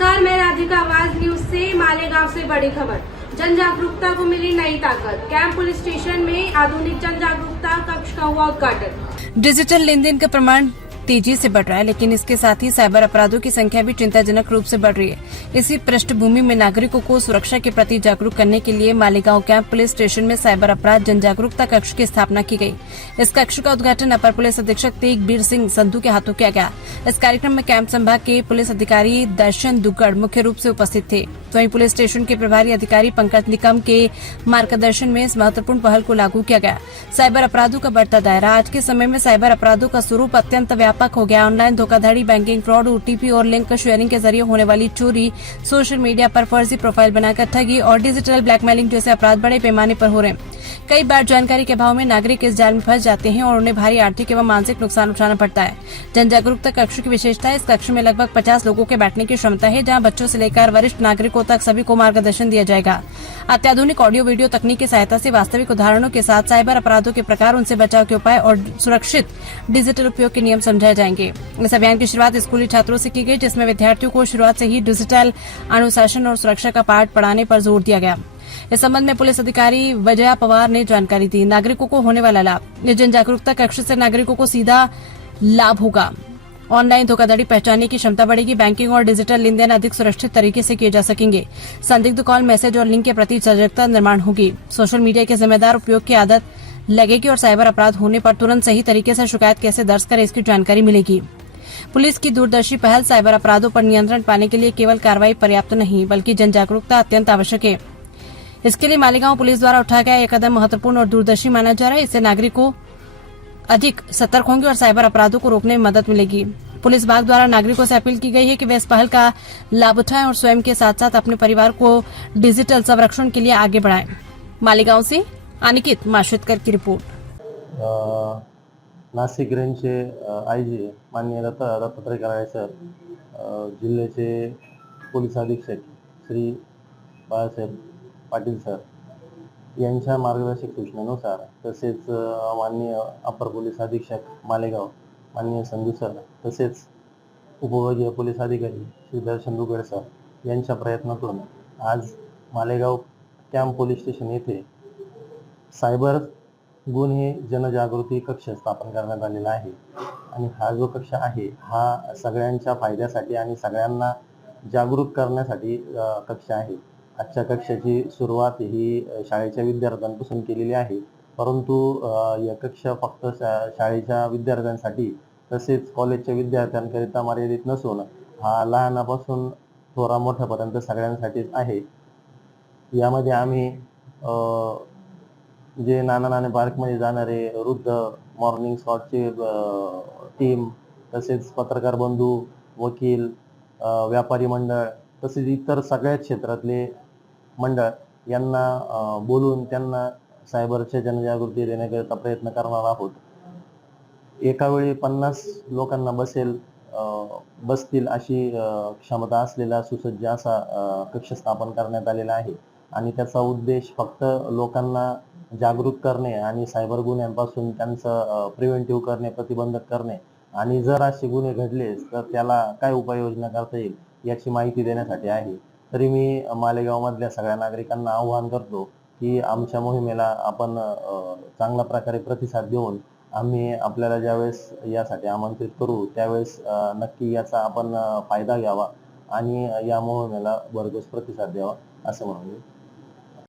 नमस्कार, मैं राधिका आवाज न्यूज से मालेगांव से बड़ी खबर। जन जागरूकता को मिली नई ताकत। कैंप पुलिस स्टेशन में आधुनिक जन जागरूकता कक्ष का हुआ उद्घाटन। डिजिटल लेन देन का प्रमाण तेजी से बढ़ रहा है, लेकिन इसके साथ ही साइबर अपराधों की संख्या भी चिंताजनक रूप से बढ़ रही है। इसी पृष्ठभूमि में नागरिकों को सुरक्षा के प्रति जागरूक करने के लिए मालेगांव कैंप पुलिस स्टेशन में साइबर अपराध जन जागरूकता कक्ष की स्थापना की गई। इस कक्ष का उद्घाटन अपर पुलिस अधीक्षक तेगबीर सिंह संधू के हाथों किया गया। इस कार्यक्रम में कैंप संभाग के पुलिस अधिकारी दर्शन दुग्गड़ मुख्य रूप से उपस्थित थे। वहीं पुलिस स्टेशन के प्रभारी अधिकारी पंकज निकम के मार्गदर्शन में इस महत्वपूर्ण पहल को लागू किया गया। साइबर अपराधों का बढ़ता दायरा। आज के समय में साइबर अपराधों का स्वरूप अत्यंत व्यापक हो गया। ऑनलाइन धोखाधड़ी, बैंकिंग फ्रॉड, ओटीपी और लिंक शेयरिंग के जरिए होने वाली चोरी, सोशल मीडिया पर फर्जी प्रोफाइल बनाकर ठगी और डिजिटल ब्लैकमेलिंग जैसे अपराध बड़े पैमाने पर हो रहे हैं। कई बार जानकारी के अभाव में नागरिक इस जाल में फंस जाते हैं और उन्हें भारी आर्थिक एवं मानसिक नुकसान उठाना पड़ता है। जन जागरूकता कक्ष की विशेषता है, इस कक्ष में लगभग 50 लोगों के बैठने की क्षमता है, जहां बच्चों से लेकर वरिष्ठ नागरिकों तक सभी को मार्गदर्शन दिया जाएगा। अत्याधुनिक ऑडियो वीडियो तकनीक की सहायता से वास्तविक उदाहरणों के साथ साइबर अपराधों के प्रकार, उनसे बचाव के उपाय और सुरक्षित डिजिटल उपयोग के नियम समझाए जाएंगे। इस अभियान की शुरुआत स्कूली छात्रों से की गई, जिसमें विद्यार्थियों को शुरुआत से ही डिजिटल अनुशासन और सुरक्षा का पाठ पढ़ाने पर जोर दिया गया। इस संबंध में पुलिस अधिकारी विजया पवार ने जानकारी दी। नागरिकों को होने वाला लाभ। इस जन जागरूकता कक्ष से नागरिकों को सीधा लाभ होगा। ऑनलाइन धोखाधड़ी पहचानने की क्षमता बढ़ेगी। बैंकिंग और डिजिटल लेन देन अधिक सुरक्षित तरीके से किए जा सकेंगे। संदिग्ध कॉल, मैसेज और लिंक के प्रति सजगता निर्माण होगी। सोशल मीडिया के जिम्मेदार उपयोग की आदत लगेगी और साइबर अपराध होने पर तुरंत सही तरीके से शिकायत कैसे दर्ज करें, इसकी जानकारी मिलेगी। पुलिस की दूरदर्शी पहल साइबर अपराधों पर नियंत्रण पाने के लिए केवल कार्रवाई पर्याप्त नहीं, बल्कि जन जागरूकता अत्यंत आवश्यक है। इसके लिए मालेगांव पुलिस द्वारा उठाया गया यह कदम महत्वपूर्ण और दूरदर्शी माना जा रहा है। इससे नागरिकों अधिक सतर्क होंगे और साइबर अपराधों को रोकने में मदद मिलेगी। पुलिस विभाग द्वारा नागरिकों से अपील की गई है कि वे इस पहल का लाभ उठाएं और स्वयं के साथ साथ अपने परिवार को डिजिटल संरक्षण के लिए आगे बढ़ाएं। मालेगांव से अनिकेत माशेतकर की रिपोर्ट। नाशिक रेंजचे आयजी माननीय दत्तात्रय कराळे सर, जिल्ह्याचे पोलीस अधीक्षक श्री बाळासाहेब पाटील सर यांच्या मार्गदर्शक सूचनेनुसार, तसेच माननीय अपर पोलीस अधीक्षक मालेगाव माननीय संधू सर, तसेच उपविभागीय पोलीस अधिकारी श्री दर्शन दुग्गड़ सर यांच्या प्रयत्नातून आज मालेगाव कॅम्प पोलीस स्टेशन येथे सायबर गुन्हे जनजागृती कक्ष स्थापन करण्यात आलेला आहे। आणि हा जो कक्ष आहे हा सगळ्यांच्या फायद्यासाठी आणि सगळ्यांना जागरूक करण्यासाठी कक्ष आहे। आजच्या कक्षाची सुरुवात ही शाळेच्या विद्यार्थ्यांपासून केलेली आहे, परंतु या कक्ष फक्त शाळेच्या विद्यार्थ्यांसाठी तसेच कॉलेजच्या विद्यार्थ्यांकरिता मर्यादित नसून हा लहानापासून थोरा मोठ्यापर्यंत सगळ्यांसाठीच आहे। यामध्ये आम्ही जे नाना पार्कमध्ये जाणारे वृद्ध, मॉर्निंग स्कॉटची टीम, तसेच पत्रकार बंधू, वकील, व्यापारी मंडळ, तसेच इतर सगळ्या क्षेत्रातले मंडळ यांना बोलून त्यांना सायबरच्या जनजागृती देण्याकरिता प्रयत्न करणार आहोत। एका वेळी 50 लोकांना बसतील अशी क्षमता असलेला सुसज्ज असा कक्ष स्थापन करण्यात आलेला आहे आणि त्याचा उद्देश फक्त लोकांना जागरूक करणे आणि सायबर गुन्ह्यांपासून त्यांचं प्रिव्हेंटिव्ह करणे, प्रतिबंधक करणे आणि जर असे गुन्हे घडले तर त्याला काय उपाययोजना करता येईल याची माहिती देण्यासाठी आहे। तरी मी मालेगावमधल्या सगळ्या नागरिकांना आवाहन करतो की आमच्या मोहिमेला आपण चांगल्या प्रकारे प्रतिसाद देऊन आम्ही आपल्याला ज्यावेळेस यासाठी आमंत्रित करू त्यावेळेस नक्की याचा आपण फायदा घ्यावा आणि या मोहिमेला भरघोस प्रतिसाद द्यावा असं म्हणून